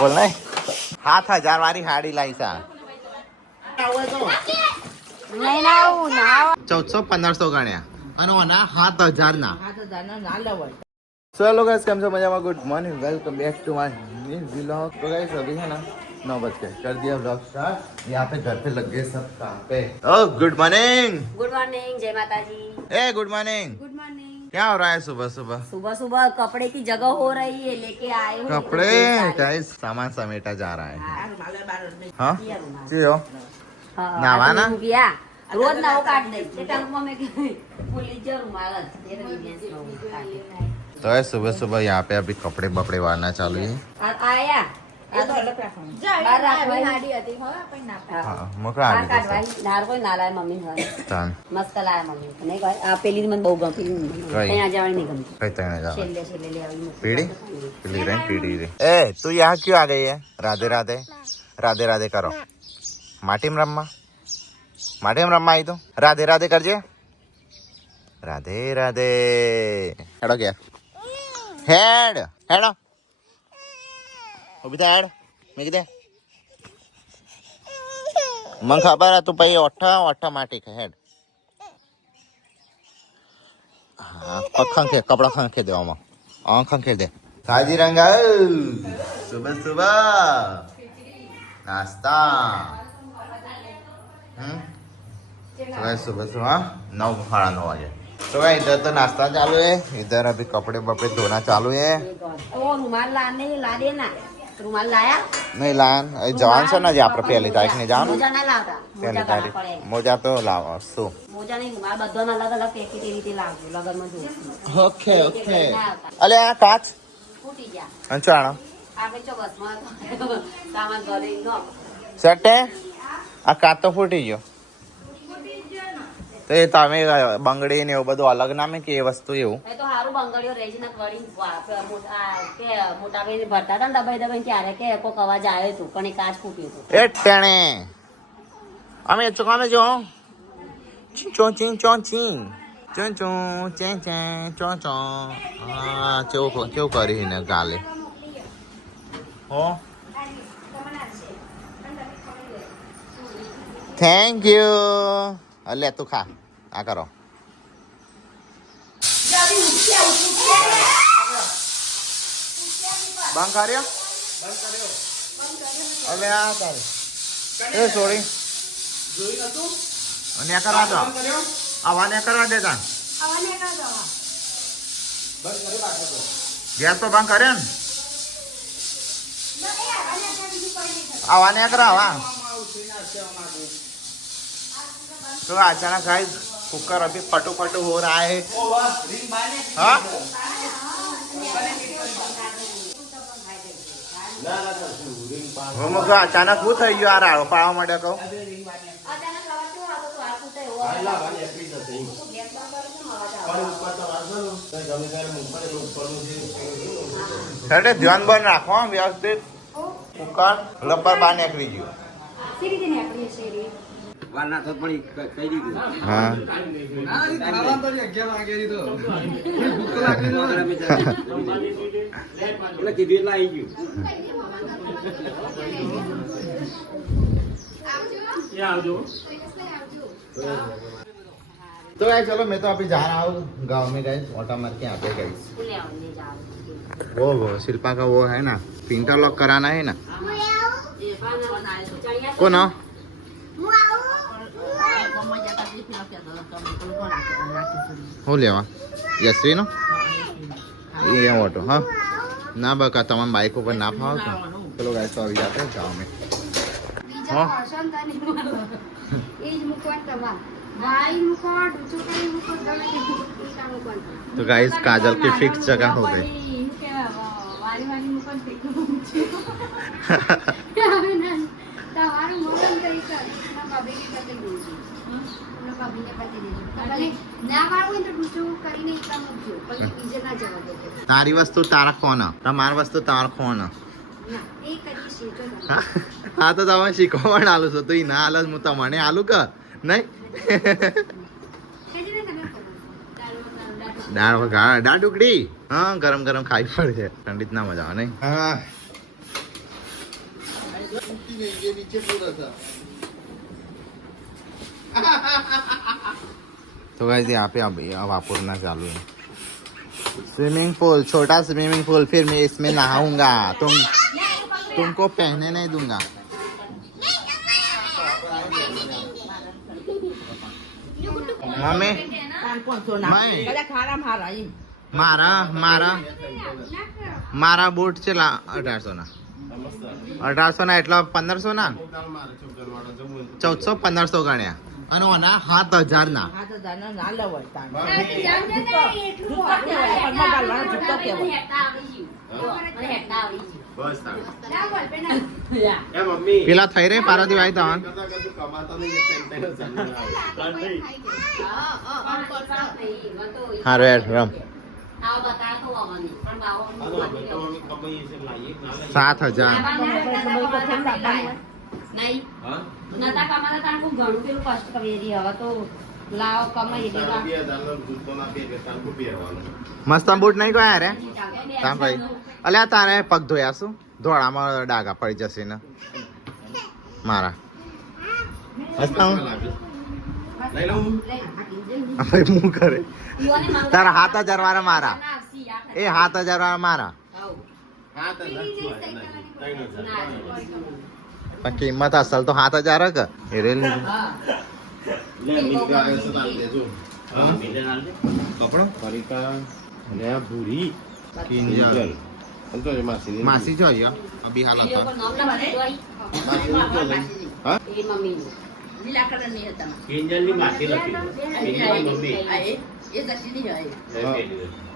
ખોલ નહીં 7,000 વાળી હાડી લાવી છે 1400-1500 ગણ્યા અને ઓના 7,000 ના चलो गाइस, केम से मजा में good morning, welcome back to my new vlog. तो गाइस अभी है ना 9 बज गए, कर दिया व्लॉग स्टार्ट। यहाँ पे घर पे लग गए सब काम पे। Oh good morning. Good morning, जय माता जी। ए गुड मॉर्निंग। Good morning. क्या हो रहा है सुबह सुबह? सुबह सुबह कपड़े की जगह हो रही है, लेके आए हो कपड़े गाइस, सामान समेटा जा रहा है। हाँ जी हो नावाना किया रोज ना वो काट दे टंक में पुलिस रुमाल है। तो है सुबह सुबह यहाँ पे अभी कपड़े बपड़े वारना चालू है। आया मस्त लाया मम्मी नहीं पेली मन बहु गमी नहीं गमती पीढ़ी पीढ़ी रे पीढ़ी रे। ए तू यहाँ क्यों आ गई है? राधे राधे राधे राधे करो। माटी में रम्मा आई तो राधे राधे कर जे। राधे राधे हेडो क्या हेड हेडो उभी हेड मैं किधे मन खबर है तू पही ओठा माटी का हेड। हाँ खंखे कपड़ा खंखे दे ओमा खंखे दे काजी रंगा सुबह सुबह नाश्ता। सुबह सुबह 9-9:30 बजे। तो भाई इधर तो नाश्ता चालू है, इधर अभी कपड़े बपड़े धोना चालू है। वो रुमाल लाने ला देना। रुमाल लाया नहीं लान जवान से ना जा पर पहली तारीख ने जाओ मोजा ना लाता पहली तारीख मोजा तो लाओ सो मोजा नहीं रुमाल बदन अलग अलग पैकेट एवी ते लावજો લગન માં જોઈશું। ओके ओके अले आ काच ફૂટી ગયા અંચાણો આપણે જો બસમાં સામાન ઘરે નો સેટે આ કાચ તો ફૂટી ગયો તો એ તમે બંગડી ને એવું બધું અલગ નામે કે એ વસ્તુ એવું એ તો હારું બંગડીઓ રેજના વળી કે મોટા ભાઈ ભરતા હતા ને દબાઈ ત્યારે કે કોક અવાજ આવ્યો હતો પણ એ કાચ ફૂટ્યું હતું એ ટેણે અમે ચોકામે જો ચો ચીં ચો ચીં ચો ચો ચે ચે ચો ચો હા કેવું કરી ને ગાલે હો થેન્ક યુ અલે તું ખા આ કરો બંધ કર્યો અલે આ તારે એ સોરી જોઈ નતું અને આ કરા દો આવાને કરવા દેતા આવાને કરા દો બંધ કરે બાકી તો ગેસ તો બંધ કરે ને આવાને કરાવા तो अचानक गाइस कुकर अभी फटू हो रहा है। हाँ वो मुझे अचानक वो थी गयो यार पावा माटे कहूं सटे ध्यान बन राखो व्यवस्थित कुकर लब्बर बार निकली गयो વારના તો પણ કહી દીધું હા ખાવા તો 11 વાગે દીધો ભૂખ લાગી એટલે કીધું એટલે આવી ગયું આવજો तो यार चलो मैं तो अभी जा रहा हूँ गांव में गए ऑटो मार के यहाँ पे गई वो शिल्पा का वो है ना पिंटर लॉक कराना है ना कौन हो लेवा यशवी नो ये ऑटो हाँ ना बका तमाम बाइक ऊपर ना फाओ तो चलो गाइस तो अभी जाते हैं गाँव में हाँ तो गाइस काजल की फिक्स जगह हो गई तारी वस्तु तारा कोना तमार वस्तु तार कोना हाँ तो तमे शिकवण आलू छो तो ना आलस मु तमने आलू का नहीं દાળ વઘાર દાળ ઢુકડી હા ગરમ ગરમ ખાઈ પડશે ઠંડી જ ના મજા આવે નહીં હા तो गाइस यहाँ पे अब वापरना चालू है स्विमिंग पूल छोटा स्विमिंग पूल फिर मैं इसमें नहाऊंगा तुमको पहनने नहीं दूंगा मम्मी મારા બૂટ છે 1800 ના 1800 ના એટલા 1500 ના 1400 1500 ગણ્યા અને ઓના 7000 ના પેલા થઈ રે પાર્વતી ભાઈ તવાન હારો યાર રમ 7000 નહીં નતા કમાતા તાણ ખૂબ ઘણું પેલું કષ્ટ કરી રહી હવે તો લાવ કમાઈ મસ્ત બૂટ નહીં ગયા રે તામ ભાઈ અલ્યા તારે પગ ધોયા શું ધોળામાં ડાઘા પડી જશે ને મારા મસ્ત ભાઈ હું કરે તારા 7000 વાળા મારા એ 7000 વાળા મારા પણ કિંમત અસલ તો 7000 કે એ રેલ કપડો કિંજલ માસી જો અહીંયા અભી હાલ હતા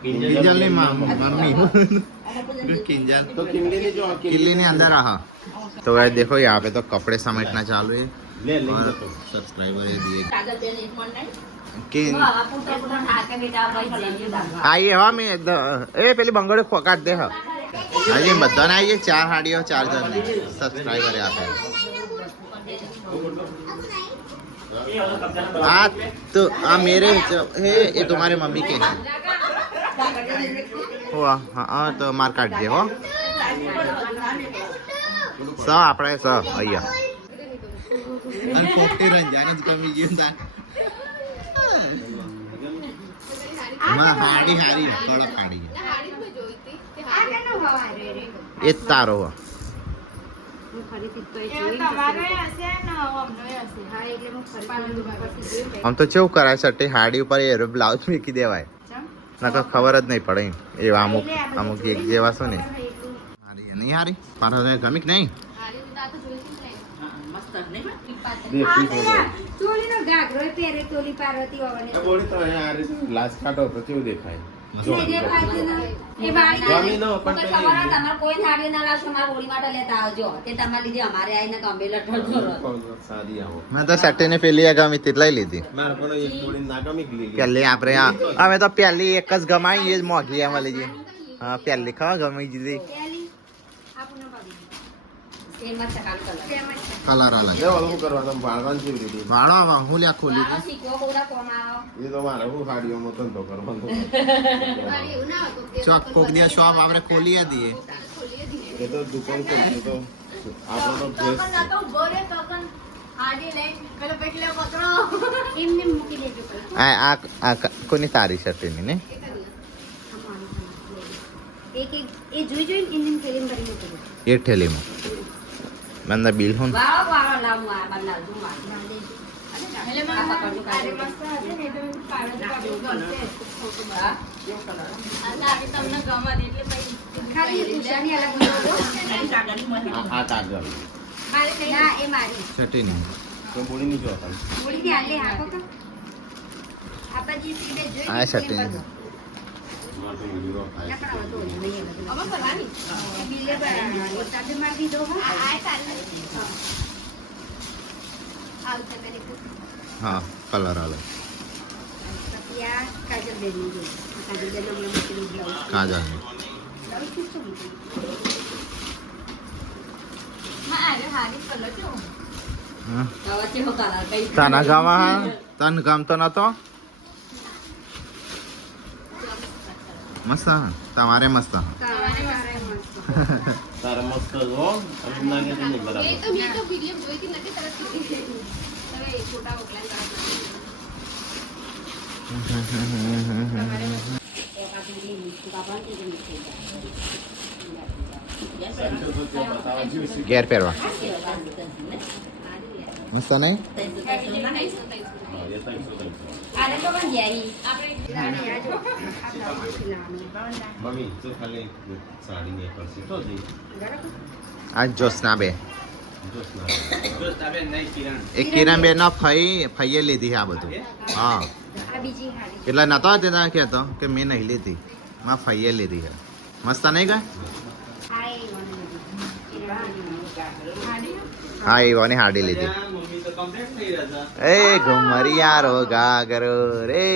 કિંજલની મમ્મી किंजल तो किल्ली ने अंदर रहा तो गाइस देखो यहाँ पे तो कपड़े समेटना चालू है और सब्सक्राइबर है दिए आइए हवा में ए पहले बंगड़े काट दे हा आइए बता ना आइए 4 हाड़ियों 4 जन सब्सक्राइबर यहाँ पे हाँ तो मेरे है ये तुम्हारे मम्मी के हैं हाँ तो मार काट दे हो स આપણે સ અહીંયા અને પોટી રંજાને જ કમી ગયું તા માં હાડી હારી કળા પાડી એ તારો આમ તો કેવું કરાય સટ્ટી હાડી ઉપર એ બ્લાઉઝ મૂકી દેવાય ના તો ખબર જ નહીં પડે એવા અમુક અમુક એક જેવા છો ને હારી નહીં હારી પાછો ગમી કે નહીં મેં તો સટ્ટી ને પેલી ગમી તે લઈ લીધી પહેલી આપણે અમે તો પહેલી એક જ ગમાઈ એ જ મોઘી એમાં લઈએ હા પહેલી ખબર ગમી દીધી કલર અલગ ભાડો હું લ્યા ખોલી ચોક કોક દિયા શોપ આપણે ખોલી દીએ કોની તારી શર્ટ ની ને એક ઠેલીમાં મને બિલ હું આ શર્ટ हाँ कलर अलग काजल તને ગમ તો નતો મસ્ત હા? તમારે મસ્ત હા? તારે મસ્ત જો એમ લાગે તો નહીં બરાબર ઘેર પહેરવા મસ્ત નહીં? મમ્મી તો ખાલી સાડી ને કરશે તો જઈ આજ જોશના બે જોશના એ કિરણ બેન નો ફઈએ લીધી છે આ બધું હા એટલે નતો તે કહેતો કે મેં નહીં લીધી માં ફઈએ લીધી છે મસ્ત નહીં કા હા એવાની હાડી લીધી મમ્મી તો કમ્પ્લીટ થઈ રહ્યા એ ઘુમરિયા રો ગાગરો રે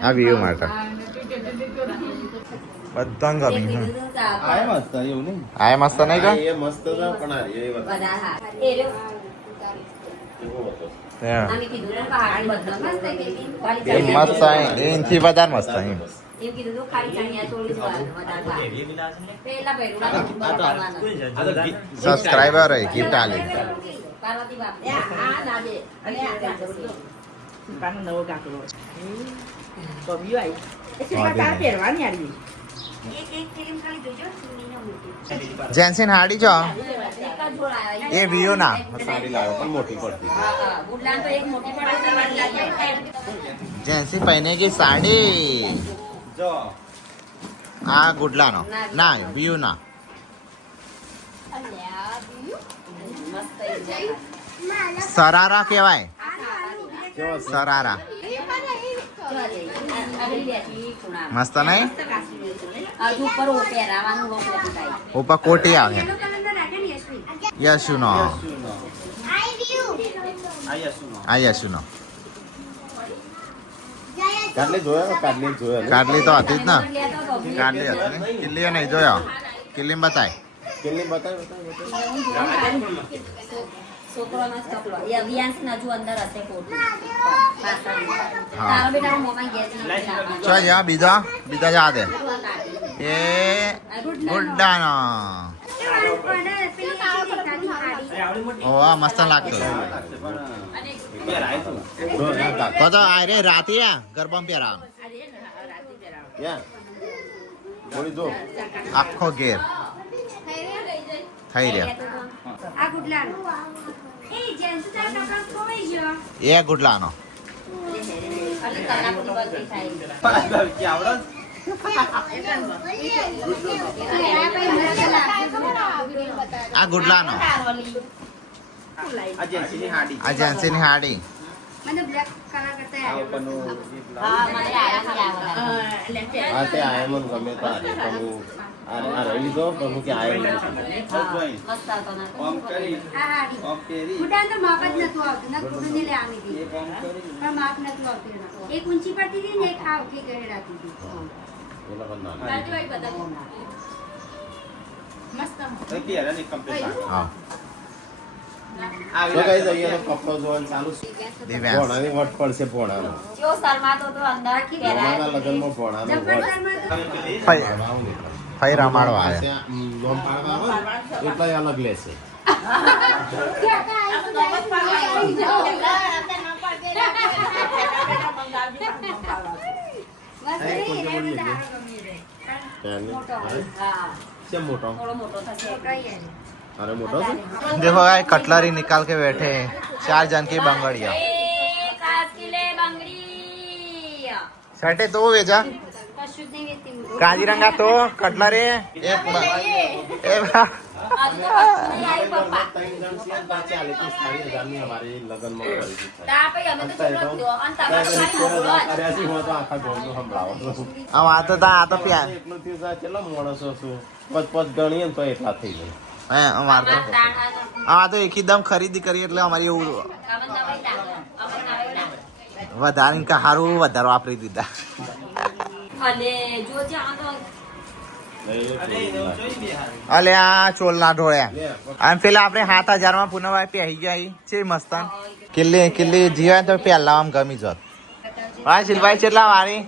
આ વ્યૂ માટે બધા ગમી આ મસ્ત એવું નહીં આ મસ્ત નહીં કા એ મસ્ત છે પણ આ એ એ મસ્ત એનથી વધારે મસ્ત એમ સબસ્ક્રાઈબર ગિફ્ટ આલે જેન્સિન હાડી છો એ વિયો ના સાડી લાવો પણ મોટી પડતી જેન્સી પહેને की साड़ी જો આ ગુડલાનો ના વિયો ના સરારા કહેવાય સરારા મસ્ત નહીં ઉપર કોટી આવે યશુનો આ યશુનો કાટલી જોયા કાટલી તો હતી જ ને કાટલી હતી ને કિલ્લી નહીં જોયો કિલ્લી બતાય કેટલી બતાવ છોકરાનો ચકલો એ અભિયાન હજુ અંદર હશે કોટી તારો બેટા મોબાઈલ ગેસ ચો યા બીજા જા દે એ ગુડ્ડાનો ઓ આ મસ્ત લાગતો તો આ રે રાતે આ ગરબામાં પહેરા આખો ઘેર થઈ રહ્યા એ ગુડલાનો આ ગુડલાનો આ જેન્સીની હાડી એક ઊંચી પડતી હતી ને એક આ ઉઠી ગહેડાતી હતી હા કપડો જોવાનું ચાલુ દિવ્યાંશ ભોણાની વટ પડશે ભોણાનો જો શર્માતો તો અંદર ભોણાના લગ્નમાં ભોણાનો ફઈ રમાડો આવે લોમ પાડવા આવે એટલા અલગ લેશે કેમ મોટો अरे मोटा से देखो भाई कटलरी निकाल के बैठे हैं 4 जन की बंगड़िया सटे तो वेजा काजीरंगा तो कटलरी तो એકદમ ખરીદી કરી એટલે અમારી એવું વધારે હારું વધારે વાપરી દીધા અને જો જ્યાં તો અલે આ ચોલના ઢોળ્યા આમ પેલા આપણે 7,000 માં પુનવાય પહેરી ગયા છે મસ્ત કિલ્લી જીવા તો પેલા આમ ગમી જત હા શિલભાઈ કેટલા વાળી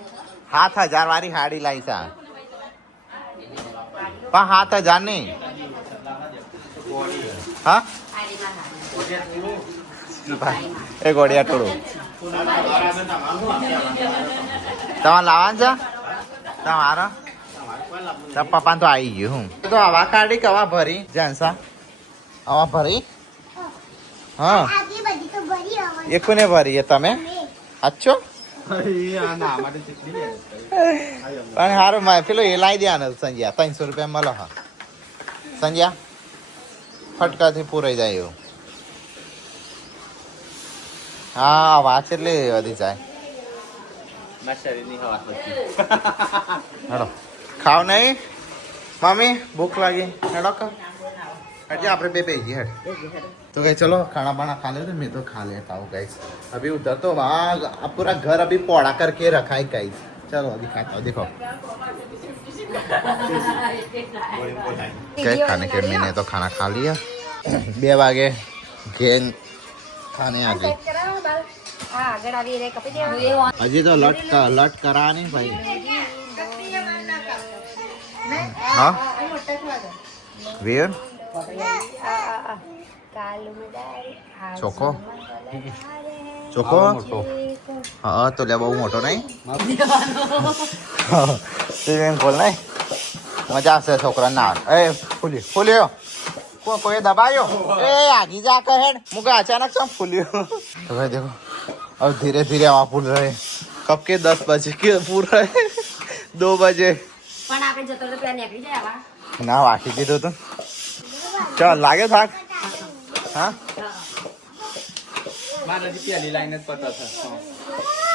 7,000 વાળી હાડી લાવી છે પણ 7,000 નહીં હા એ ગોળિયા ટોળું તમારે લાવવાનું છે તમારા પપ્પા તો આવી ગયું હું તો હવા કાઢી કે હવા ભરી જાણસા હવા ભરી હા એ કોને ભરી એ તમે અચ્છો પણ હારું પેલો એ લાવી દે ને સંજ્યા 300 રૂપિયા મળો હા સંજ્યા ફટકાથી પૂરાઈ જાય એવું હા વાત એટલે વધી જાય હેડો ખાવ નહીં મમ્મી ભૂખ લાગી હેડો हटिए आप पे गई है तो गई चलो खाना बाना खा लेते मैं तो खा लेता हूँ गाइस अभी उधर तो वहाँ पूरा घर अभी पौड़ा करके रखा है गाइस चलो अभी खाता हूँ देखो क्या खाने के मैंने तो खाना खा लिया 2 वागे गेन खाने आ गई अजी तो लट करा नहीं भाई हाँ वीर ચોકો ચોકો હા તો લે બહુ મોટો નહીં ખોલ નહીં મજા આવશે છોકરા ના એ ફૂલ્યો કોઈ દબાયો એ આગી જા કહેડ મુકે અચાનક સમ ફૂલ્યો तो भाई देखो अब धीरे धीरे वहाँ फूल रहे कब के 10 बजे के फूल रहे 2 बजे પણ આપણે જતો તો પેલા નીકળી જાય આવા ના વાકી દીધું તો ચાલ લાગે થાક હા મારે પેલી લાઈન જ પતા था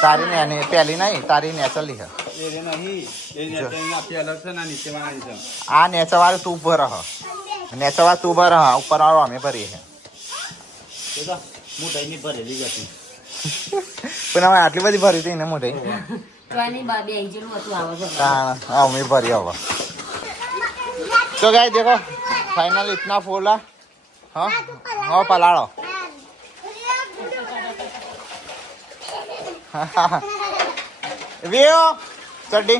તારી ને પેલી નહીં તારી નેચરલી છે એ રે નહીં એ નેચરલ આપી અલગ છે ના નીચે વાળી છે આ નેચર વાળું તું ઉભો રહ નેચર વાળું તું ઉભો રહ ઉપર વાળો અમે ભરીએ છે તો મોટાઈ ની ભરેલી જતી પણ હવે આટલી બધી ભરી હતી ને મોટી ટ્વેની બે જેલું હતું આવો છો हाँ मैं भरी होगा तो गाइस देखो फाइनल इतना फूला हाँ हाँ पलाड़ो वीडियो चड्डी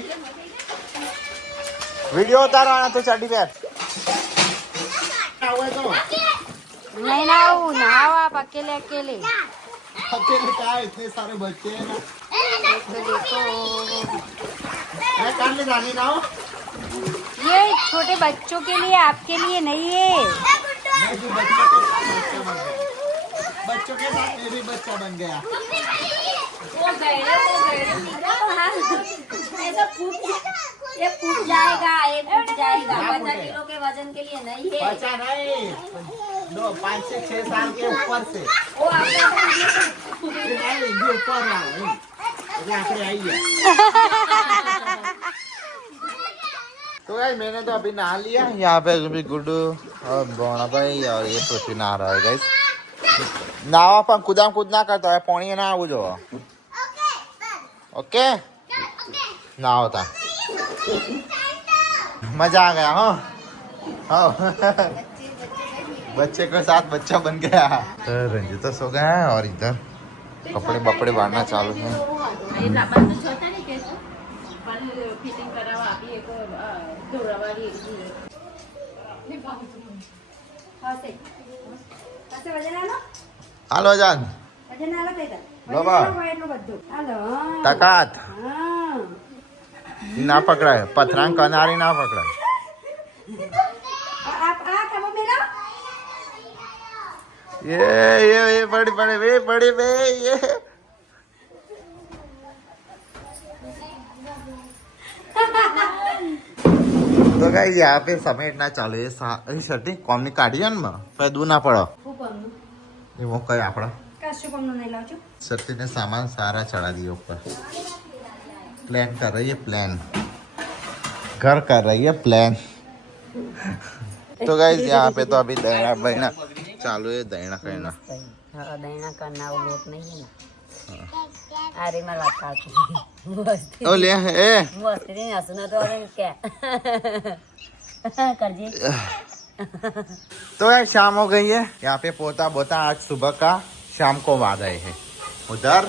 वीडियो उतारवाना तो चड्डी पहन नहीं ना वो नहाओ आप अकेले अकेले अकेले क्या इतने सारे बच्चे हैं ना देखो मैं कान में जानी ना हो ये छोटे बच्चों के लिए आपके लिए नहीं है मैं भी बच्चों के साथ मैं भी बच्चा बन गया ऐसा ये फूट जाएगा ये फूट जाएगा 50 किलो के वजन के लिए नहीं है बच्चा नहीं 5 से 6 साल के ऊपर से वो आपको ऊपर तो गाइस मैंने तो अभी नहा लिया यहाँ पे अभी गुड्डू और बोना भाई और ये पृथ्वी नहा रहा है गाइस नहावा पर कूद ना करता है पानी ना आવું જો ओके ना होता मजा आ गया हाँ हाँ बच्चे के साथ बच्चा बन गया तो रंजिता सो गया है और इधर कपड़े बपड़े बांधना चालू है હાલો જાન ટકાત ના પકડાય પથરાં કનારી ના પકડાય ये बड़ी बड़े वे बड़े वे ये तो गाइस यहाँ पे समेटना चालू है शर्टी कॉमनी काढ़ी है ना फिर दूर ना पड़ो ये वो कई आपड़ा शर्टी ने सामान सारा चढ़ा दिया ऊपर प्लान कर रही है प्लान घर कर रही है प्लान तो गाइस यहाँ पे तो अभी दहीना बहना चालू है दहीना कहना दहीना करना वो लोट नहीं है ना अरे मैं लगा ओ ले ए मस्ती नहीं हंसना तो और क्या कर जी तो यार शाम हो गई है, यहाँ पे पोता बोता आज सुबह का शाम को आ गए हैं। उधर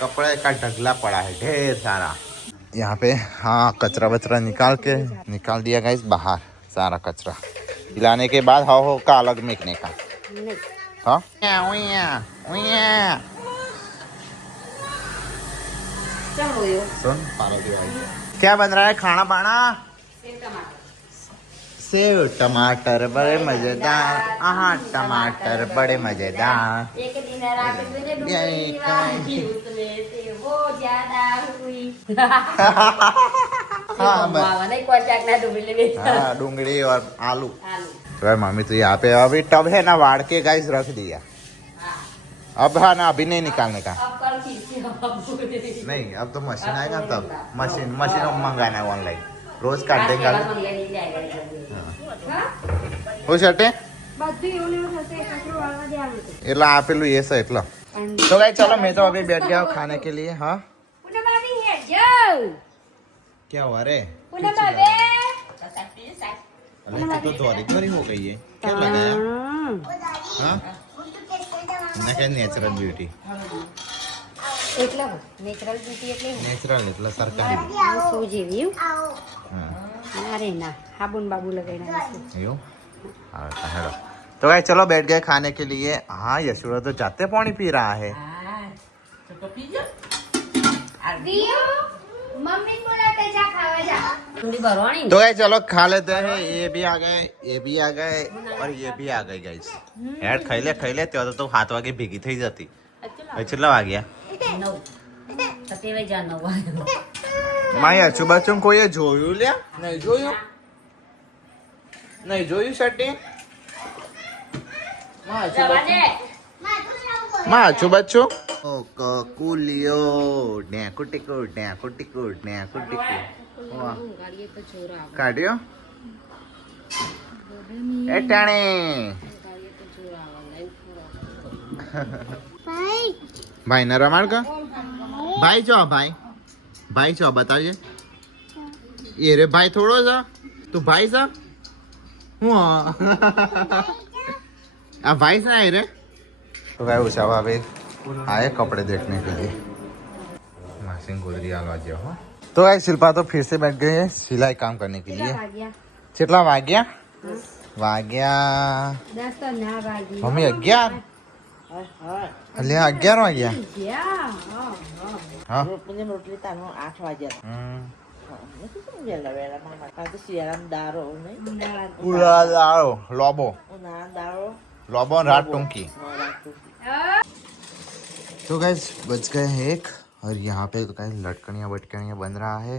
कपड़े का ढगला पड़ा है ढेर सारा। यहाँ पे हाँ कचरा वचरा निकाल दिया गाइस बाहर, सारा कचरा हिलाने के बाद हाव हो का अलग मेकने का। हाँ सुन क्या बन रहा है खाना पाना? सेव टमाटर बड़े मजेदार, हाँ टमाटर बड़े मजेदार। एक दिन रात मैंने यही डूबी वाली उसमें से वो ज्यादा हुई। हाँ मामा नहीं कोई ना डूबी ले हाँ डूंगरी और आलू। आलू तो यार मम्मी तो यहाँ पे अभी टब है ना वाड़ के गाइस रख दिया। अब हाँ ना अभी नहीं निकालने का, अब कल खींची अब नहीं अब तो मशीन आएगा तब मशीन मंगाना है ऑनलाइन, रोज काट देगा। वो शर्टे એટલે આપેલું એ છે એટલે તો ગાઈસ चलो मैं तो अभी बैठ गया हूँ खाने के लिए। हाँ क्या हुआ रे? अरे तो दोरी हो गई है, क्या लगाया? हाँ ना क्या नेचुरल ब्यूटी, એટલે નેચરલ બ્યુટી એટલે नेचुरल એટલે સરકારી। શું જેવી હા અરે ના હાબુન બાબુ લગાડ્યા છે यूं हाँ हेलो। तो गाइस चलो बैठ गए खाने के लिए। हाँ यशोदा तो जाते पानी पी रहा है। मम्मी बोलाते जा खावा जा। થોડી ભરવાની तो गाइस चलो खा लेते हैं, ये भी आ गए ये भी आ गए और ये भी आ गए गाइस। यार खाई ले तो 7 वागे भीगी થઈ જતી। કેટલા વાગ્યા? 9 સતેવે જા 9 વાગે માય અચુબાચું કોઈએ જોયું લ્યા? નહીં જોયું, નહીં જોયું શર્ટી જવા દે માં અચુબાચું ઓ કકુલિયો ઢેકુટીકુ ઢેકુટીકુ ઢેકુટીકુ ગાડીએ તો ચોરા આવે કાઢ્યો એ ટાણે ગાડીએ તો ચોરા આવે ભાઈ ને રમાડ કા ભાઈ છો ભાઈ છો बताइए ये रे भाई थोड़ो सा तू भाई सा हुआ अब भाई सा है रे। तो भाई उषा भाभी आए कपड़े देखने के लिए, मासिंग गुजरी आलवा जो हो। तो भाई शिल्पा तो फिर से बैठ गई है सिलाई काम करने के लिए। चेटला वाग्या 10 તો ના વાગી मम्मी 11 એટલે 11 વાગ્યા। હા રોટલી તાનો 8 વાગ્યા હમ વેલા વેલા તો શિયાળામાં દારો નહીં પૂરા દાળો લોબો ઉનાળા દારો लोबो रात टोंकी। तो गाइस बच गए हैं 1 और यहाँ पे गाइस लटकनियाँ वटकनियाँ बन रहा है।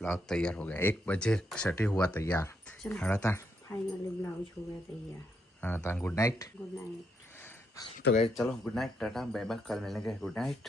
ब्लाउज तैयार हो गया 1 बजे शर्टी हुआ तैयार। हड़ता ફાઇનલી બ્લાઉઝ હો ગયા તૈયાર। हड़ता गुड नाइट। ગુડ નાઇટ तो गाइस चलो good night tata bye bye, कल मिलेंगे गुड नाइट।